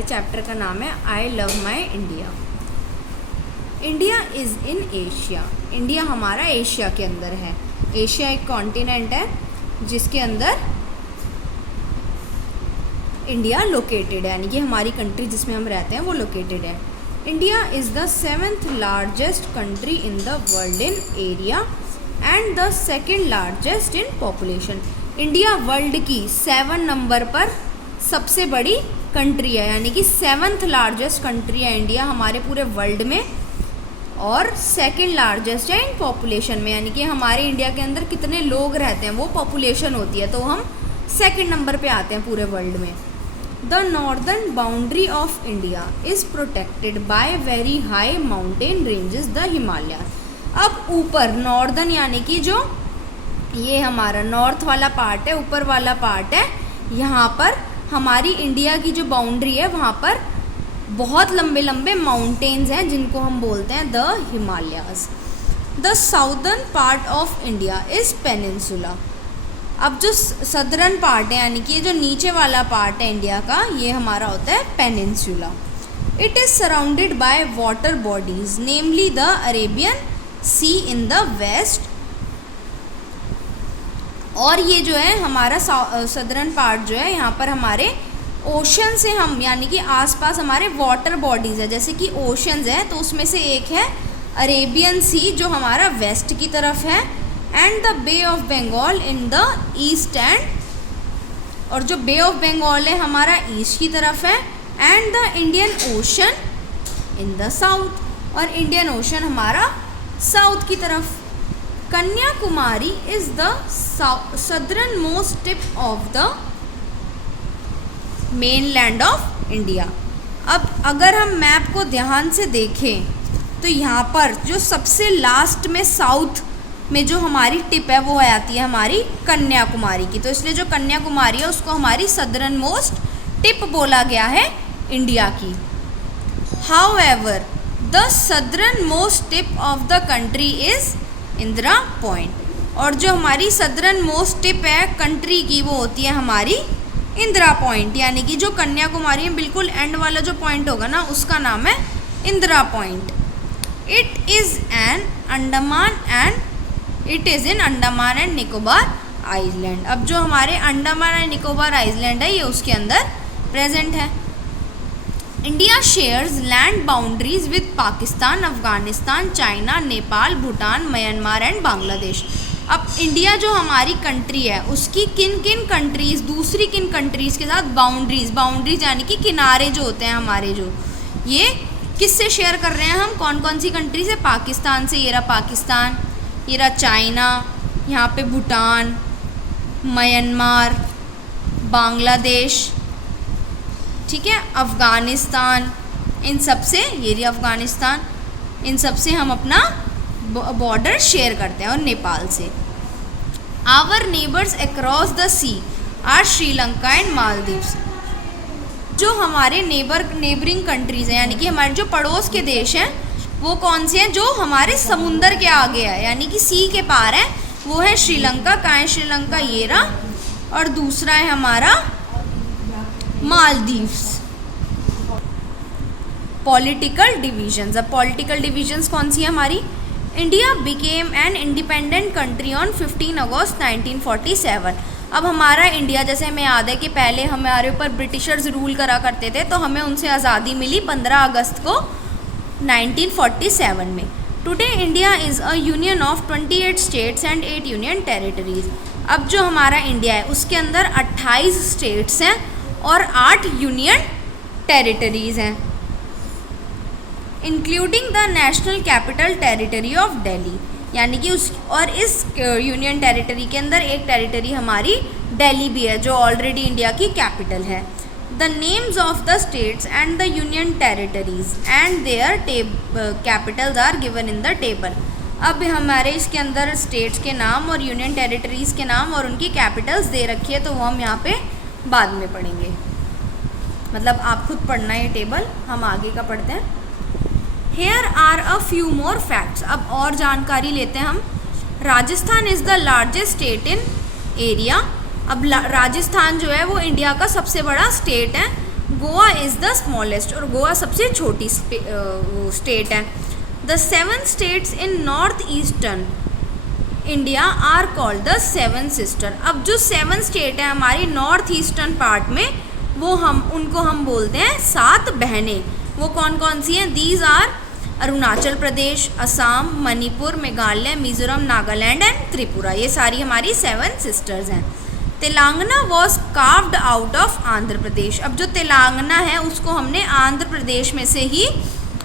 हमारे चैप्टर का नाम है I love my India. India is in Asia. India हमारा एशिया के अंदर है। एशिया एक कॉन्टिनेंट है जिसके अंदर इंडिया लोकेटेड है, यानी कि हमारी कंट्री जिसमें हम रहते हैं वो लोकेटेड है। India is the 7th largest country in the world in area and the 2nd largest in population. India world की 7 नंबर पर सबसे बड़ी कंट्री है, यानी कि 7th लार्जेस्ट कंट्री है इंडिया हमारे पूरे वर्ल्ड में, और 2nd लार्जेस्ट है इन पॉपुलेशन में, यानी कि हमारे इंडिया के अंदर कितने लोग रहते हैं वो पॉपुलेशन होती है, तो हम 2nd नंबर पे आते हैं पूरे वर्ल्ड में। The northern boundary of India is protected by very high mountain ranges the Himalaya. अब ऊपर नॉर्दर्न यानी कि जो ये हमारा नॉर्थ वाला पार्ट है, ऊपर वाला पार्ट है, यहाँ पर हमारी इंडिया की जो बाउंड्री है वहाँ पर बहुत लंबे लंबे माउंटेन्स हैं जिनको हम बोलते हैं the Himalayas. The southern part of India is peninsula. अब जो सदर्न पार्ट है यानी कि ये जो नीचे वाला पार्ट है इंडिया का, ये हमारा होता है peninsula. It is surrounded by water bodies namely the Arabian sea in the west. और ये जो है हमारा सदर्न पार्ट जो है, यहाँ पर हमारे ओशन से हम यानी कि आसपास हमारे वाटर बॉडीज़ है, जैसे कि ओशंस है, तो उसमें से एक है अरेबियन सी जो हमारा वेस्ट की तरफ है, and the bay of Bengal in the east and, और जो बे ऑफ बंगाल है हमारा ईस्ट की तरफ है, and the Indian ocean in the south, और इंडियन ओशन हमारा साउथ की तरफ। Kanyakumari is the southern most tip of the main land of India. अब अगर हम मैप को ध्यान से देखें तो यहाँ पर जो सबसे लास्ट में साउथ में जो हमारी टिप है वो आती है हमारी कन्याकुमारी की, तो इसलिए जो कन्याकुमारी है उसको हमारी सदर्न मोस्ट टिप बोला गया है इंडिया की। However the southern most tip of the country is Indira point, और जो हमारी सदर्न मोस्ट टिप है कंट्री की वो होती है हमारी इंदिरा पॉइंट, यानी कि जो कन्याकुमारी में बिल्कुल एंड वाला जो पॉइंट होगा ना उसका नाम है Indira point. It is in Andaman and Nicobar island. अब जो हमारे अंडमान एंड निकोबार आइलैंड है ये उसके अंदर प्रेजेंट है। India shares land boundaries with Pakistan, Afghanistan, China, Nepal, Bhutan, Myanmar and Bangladesh. अब इंडिया जो हमारी कंट्री है उसकी किन किन कंट्रीज़, दूसरी किन कंट्रीज़ के साथ बाउंड्रीज यानी कि किनारे जो होते हैं हमारे, जो ये किससे शेयर कर रहे हैं हम, कौन कौन सी कंट्री से? पाकिस्तान से, ये रहा पाकिस्तान, ये रहा चाइना, यहाँ पे भूटान, म्यांमार, बांग्लादेश, ठीक है, अफ़गानिस्तान, इन सब से, ये रही अफ़गानिस्तान, इन सब से हम अपना बॉर्डर शेयर करते हैं, और नेपाल से। Our neighbours across the sea are Sri Lanka and Maldives. जो हमारे नेबरिंग कंट्रीज़ हैं यानी कि हमारे जो पड़ोस के देश हैं वो कौन से हैं, जो हमारे समुंदर के आगे है यानी कि सी के पार है, वो है श्रीलंका। कहाँ है श्रीलंका? ये रहा, और दूसरा है हमारा मालदीव्स। Political divisions. अब पॉलिटिकल डिविजन्स कौन सी है हमारी? India became an independent country on 15 August 1947। अब हमारा इंडिया, जैसे हमें याद है कि पहले हमारे ऊपर ब्रिटिशर्स रूल करा करते थे, तो हमें उनसे आज़ादी मिली 15 अगस्त को 1947 में। Today India is a union of 28 states and 8 union territories. अब जो हमारा इंडिया है उसके अंदर 28 स्टेट्स हैं और 8 यूनियन टेरिटरीज़ हैं, including the national capital territory of Delhi, यानी कि उस, और इस यूनियन टेरिटरी के अंदर एक टेरिटरी हमारी दिल्ली भी है जो ऑलरेडी इंडिया की कैपिटल है। The names of the states and the union territories and their capitals are given in the table. अब हमारे इसके अंदर स्टेट्स के नाम और यूनियन टेरिटरीज़ के नाम और उनकी कैपिटल्स दे रखी है, तो वो हम यहाँ पे बाद में पढ़ेंगे, मतलब आप खुद पढ़ना है ये टेबल, हम आगे का पढ़ते हैं। Here are a few more facts. अब और जानकारी लेते हैं हम। Rajasthan is the largest state in area. अब राजस्थान जो है वो इंडिया का सबसे बड़ा स्टेट है। गोवा इज़ द स्मॉलेस्ट, और गोवा सबसे छोटी स्टेट है। The 7 states in north eastern India are called the 7 sister. अब जो 7 स्टेट है हमारी नॉर्थ ईस्टर्न पार्ट में, वो उनको हम बोलते हैं 7 बहनें। वो कौन कौन सी हैं? These are Arunachal Pradesh, Assam, Manipur, Meghalaya, Mizoram, Nagaland and Tripura. ये सारी हमारी 7 सिस्टर्स हैं। Telangana was carved out of Andhra Pradesh. अब जो तेलंगाना है उसको हमने आंध्र प्रदेश में से ही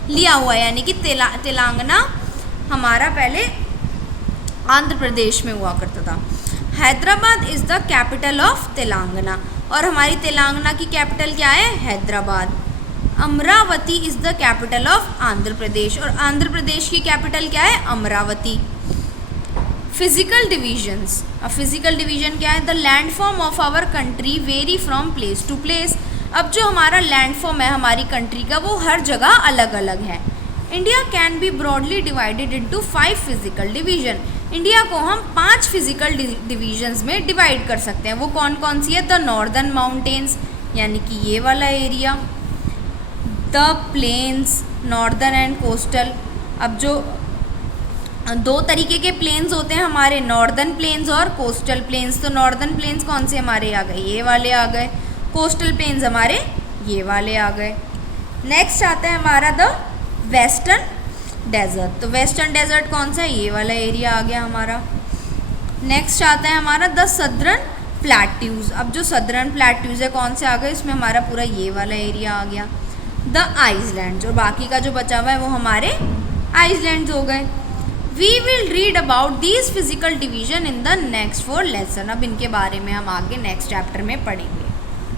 लिया हुआ है, यानी कि तेलंगाना हमारा पहले आंध्र प्रदेश में हुआ करता था। Hyderabad is the capital of Telangana, और हमारी तेलंगाना की कैपिटल क्या है? Hyderabad. Amaravati is the capital of Andhra Pradesh, और आंध्र प्रदेश की कैपिटल क्या है? अमरावती। Physical divisions. अब फिजिकल डिवीजन क्या है? The landform of our country vary from place to place. अब जो हमारा लैंडफॉर्म है हमारी कंट्री का, वो हर जगह अलग अलग है। India can be broadly divided into 5 physical division. India को हम 5 फिजिकल डिवीजन्स में डिवाइड कर सकते हैं। वो कौन कौन सी है? द नॉर्दर्न माउंटेन्स, यानी कि ये वाला area, the plains, northern and coastal. अब जो 2 तरीके के प्लेन्स होते हैं हमारे, नॉर्दर्न प्लेन्स और कोस्टल प्लेन्स। तो नॉर्दर्न प्लेन्स कौन से हमारे आ गए? ये वाले आ गए। कोस्टल प्लेन्स हमारे ये वाले आ गए। नेक्स्ट आता है हमारा द वेस्टर्न डेजर्ट। तो वेस्टर्न डेजर्ट कौन सा है? ये वाला एरिया आ गया हमारा। नेक्स्ट आता है हमारा द सदर्न प्लेट्यूज। अब जो सदर्न प्लेट्यूज है कौन से आ गए? इसमें हमारा पूरा ये वाला एरिया आ गया। द आइसलैंड, और बाकी का जो बचा हुआ है वो हमारे आइसलैंड्स हो गए। We will read about these physical division in the next 4 lesson. अब इनके बारे में हम आगे नेक्स्ट चैप्टर में पढ़ेंगे।